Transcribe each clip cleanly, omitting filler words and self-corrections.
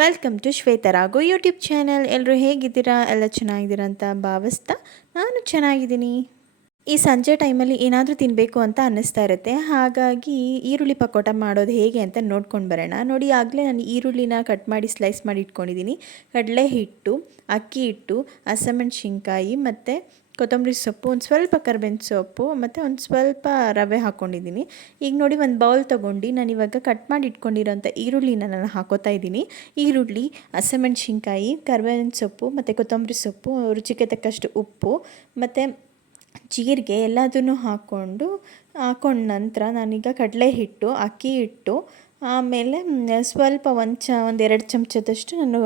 Welcome to Shwetharagu YouTube channel. ಎಲ್ಲರೂ ಹೇಗಿದ್ದೀರಾ? ಎಲ್ಲ ಚೆನ್ನಾಗಿದ್ದೀರಾ ಅಂತ ಭಾವಿಸ್ತಾ ನಾನು ಚೆನ್ನಾಗಿದ್ದೀನಿ. ಈ ಸಂಜೆ ಟೈಮಲ್ಲಿ ಏನಾದರೂ ತಿನ್ನಬೇಕು ಅಂತ ಅನ್ನಿಸ್ತಾ ಇರುತ್ತೆ. ಹಾಗಾಗಿ ಈರುಳ್ಳಿ ಪಕೋಟ ಮಾಡೋದು ಹೇಗೆ ಅಂತ ನೋಡ್ಕೊಂಡು ಬರೋಣ. ನೋಡಿ, ಆಗಲೇ ನಾನು ಈರುಳ್ಳಿನ ಕಟ್ ಮಾಡಿ ಸ್ಲೈಸ್ ಮಾಡಿ ಇಟ್ಕೊಂಡಿದ್ದೀನಿ. ಕಡಲೆ ಹಿಟ್ಟು, ಅಕ್ಕಿ ಹಿಟ್ಟು, ಹಸಿಮೆಣಸಿನ್ಕಾಯಿ ಮತ್ತು ಕೊತ್ತಂಬರಿ ಸೊಪ್ಪು, ಒಂದು ಸ್ವಲ್ಪ ಕರ್ಬೇವಿನ ಸೊಪ್ಪು ಮತ್ತು ಒಂದು ಸ್ವಲ್ಪ ರವೆ ಹಾಕ್ಕೊಂಡಿದ್ದೀನಿ. ಈಗ ನೋಡಿ, ಒಂದು ಬೌಲ್ ತೊಗೊಂಡು ನಾನು ಇವಾಗ ಕಟ್ ಮಾಡಿ ಇಟ್ಕೊಂಡಿರೋಂಥ ಈರುಳ್ಳಿನ ನಾನು ಹಾಕೋತಾ ಇದ್ದೀನಿ. ಈರುಳ್ಳಿ, ಹಸಿಮೆಣಸಿನ್ಕಾಯಿ, ಕರ್ಬೇವಿನ ಸೊಪ್ಪು ಮತ್ತು ಕೊತ್ತಂಬರಿ ಸೊಪ್ಪು, ರುಚಿಗೆ ತಕ್ಕಷ್ಟು ಉಪ್ಪು ಮತ್ತು ಜೀರಿಗೆ ಎಲ್ಲದನ್ನು ಹಾಕ್ಕೊಂಡು ನಂತರ ನಾನೀಗ ಕಡಲೆ ಹಿಟ್ಟು, ಅಕ್ಕಿ ಹಿಟ್ಟು, ಆಮೇಲೆ ಸ್ವಲ್ಪ ಒಂದೆರಡು ಚಮಚದಷ್ಟು ನಾನು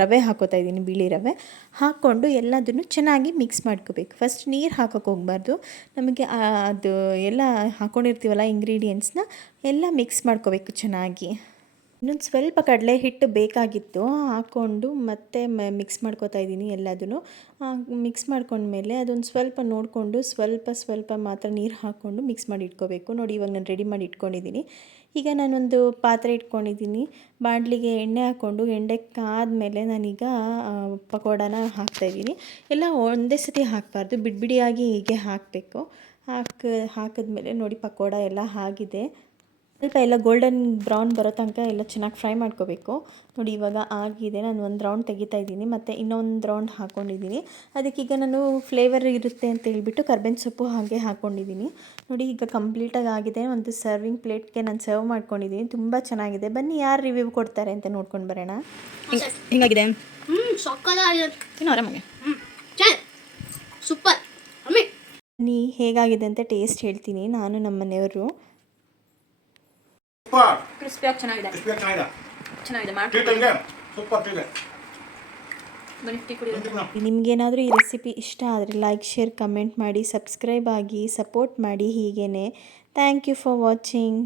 ರವೆ ಹಾಕೋತಾ ಇದ್ದೀನಿ, ಬಿಳಿ ರವೆ ಹಾಕ್ಕೊಂಡು ಎಲ್ಲದನ್ನು ಚೆನ್ನಾಗಿ ಮಿಕ್ಸ್ ಮಾಡ್ಕೋಬೇಕು. ಫಸ್ಟ್ ನೀರು ಹಾಕೋಕ್ಕೆ ಹೋಗಬಾರ್ದು. ನಮಗೆ ಅದು ಎಲ್ಲ ಹಾಕ್ಕೊಂಡಿರ್ತೀವಲ್ಲ ಇಂಗ್ರೀಡಿಯೆಂಟ್ಸ್ನ ಎಲ್ಲ ಮಿಕ್ಸ್ ಮಾಡ್ಕೋಬೇಕು ಚೆನ್ನಾಗಿ. ಇನ್ನೊಂದು ಸ್ವಲ್ಪ ಕಡಲೆ ಹಿಟ್ಟು ಬೇಕಾಗಿತ್ತು, ಹಾಕ್ಕೊಂಡು ಮತ್ತೆ ಮಿಕ್ಸ್ ಮಾಡ್ಕೋತಾ ಇದ್ದೀನಿ ಎಲ್ಲದನ್ನು. ಮಿಕ್ಸ್ ಮಾಡ್ಕೊಂಡ್ಮೇಲೆ ಅದೊಂದು ಸ್ವಲ್ಪ ನೋಡಿಕೊಂಡು ಸ್ವಲ್ಪ ಮಾತ್ರ ನೀರು ಹಾಕ್ಕೊಂಡು ಮಿಕ್ಸ್ ಮಾಡಿ ಇಟ್ಕೋಬೇಕು. ನೋಡಿ, ಇವಾಗ ನಾನು ರೆಡಿ ಮಾಡಿ ಇಟ್ಕೊಂಡಿದ್ದೀನಿ. ಈಗ ನಾನೊಂದು ಪಾತ್ರೆ ಇಟ್ಕೊಂಡಿದ್ದೀನಿ, ಬಾಣಲಿಗೆ ಎಣ್ಣೆ ಹಾಕ್ಕೊಂಡು ಎಣ್ಣೆ ಕಾದ್ಮೇಲೆ ನಾನೀಗ ಪಕೋಡಾನ ಹಾಕ್ತಾಯಿದ್ದೀನಿ. ಎಲ್ಲ ಒಂದೇ ಸತಿ ಹಾಕಬಾರ್ದು, ಬಿಡಿಯಾಗಿ ಹೀಗೆ ಹಾಕಬೇಕು. ಹಾಕಿದ್ಮೇಲೆ ನೋಡಿ, ಪಕೋಡ ಎಲ್ಲ ಆಗಿದೆ. ಸ್ವಲ್ಪ ಎಲ್ಲ ಗೋಲ್ಡನ್ ಬ್ರೌನ್ ಬರೋ ತನಕ ಎಲ್ಲ ಚೆನ್ನಾಗಿ ಫ್ರೈ ಮಾಡ್ಕೋಬೇಕು. ನೋಡಿ, ಇವಾಗ ಆಗಿದೆ. ನಾನು ಒಂದು ರೌಂಡ್ ತೆಗಿತಾ ಇದ್ದೀನಿ, ಮತ್ತು ಇನ್ನೊಂದು ರೌಂಡ್ ಹಾಕ್ಕೊಂಡಿದ್ದೀನಿ. ಅದಕ್ಕೀಗ ನಾನು ಫ್ಲೇವರ್ ಇರುತ್ತೆ ಅಂತ ಹೇಳ್ಬಿಟ್ಟು ಕರ್ಬೇವಿನ ಸೊಪ್ಪು ಹಾಗೆ ಹಾಕ್ಕೊಂಡಿದ್ದೀನಿ. ನೋಡಿ, ಈಗ ಕಂಪ್ಲೀಟಾಗಿ ಆಗಿದೆ. ಒಂದು ಸರ್ವಿಂಗ್ ಪ್ಲೇಟ್ಗೆ ನಾನು ಸರ್ವ್ ಮಾಡ್ಕೊಂಡಿದ್ದೀನಿ. ತುಂಬ ಚೆನ್ನಾಗಿದೆ. ಬನ್ನಿ, ಯಾರು ರಿವ್ಯೂ ಕೊಡ್ತಾರೆ ಅಂತ ನೋಡ್ಕೊಂಡು ಬರೋಣ. ಹಿಂಗಾಗಿದೆ ಸೂಪರ್. ನೀ ಹೇಗಾಗಿದೆ ಅಂತ ಟೇಸ್ಟ್ ಹೇಳ್ತೀನಿ ನಾನು. ನಮ್ಮ ಮನೆಯವರು ಕ್ರಿಸ್ಪಿಯಾಗಿ ಚೆನ್ನಾಗಿದೆ. ನಿಮಗೇನಾದರೂ ಈ ರೆಸಿಪಿ ಇಷ್ಟ ಆದರೆ ಲೈಕ್, ಶೇರ್, ಕಮೆಂಟ್ ಮಾಡಿ, ಸಬ್ಸ್ಕ್ರೈಬ್ ಆಗಿ ಸಪೋರ್ಟ್ ಮಾಡಿ. ಹೀಗೇ ಥ್ಯಾಂಕ್ ಯು ಫಾರ್ ವಾಚಿಂಗ್.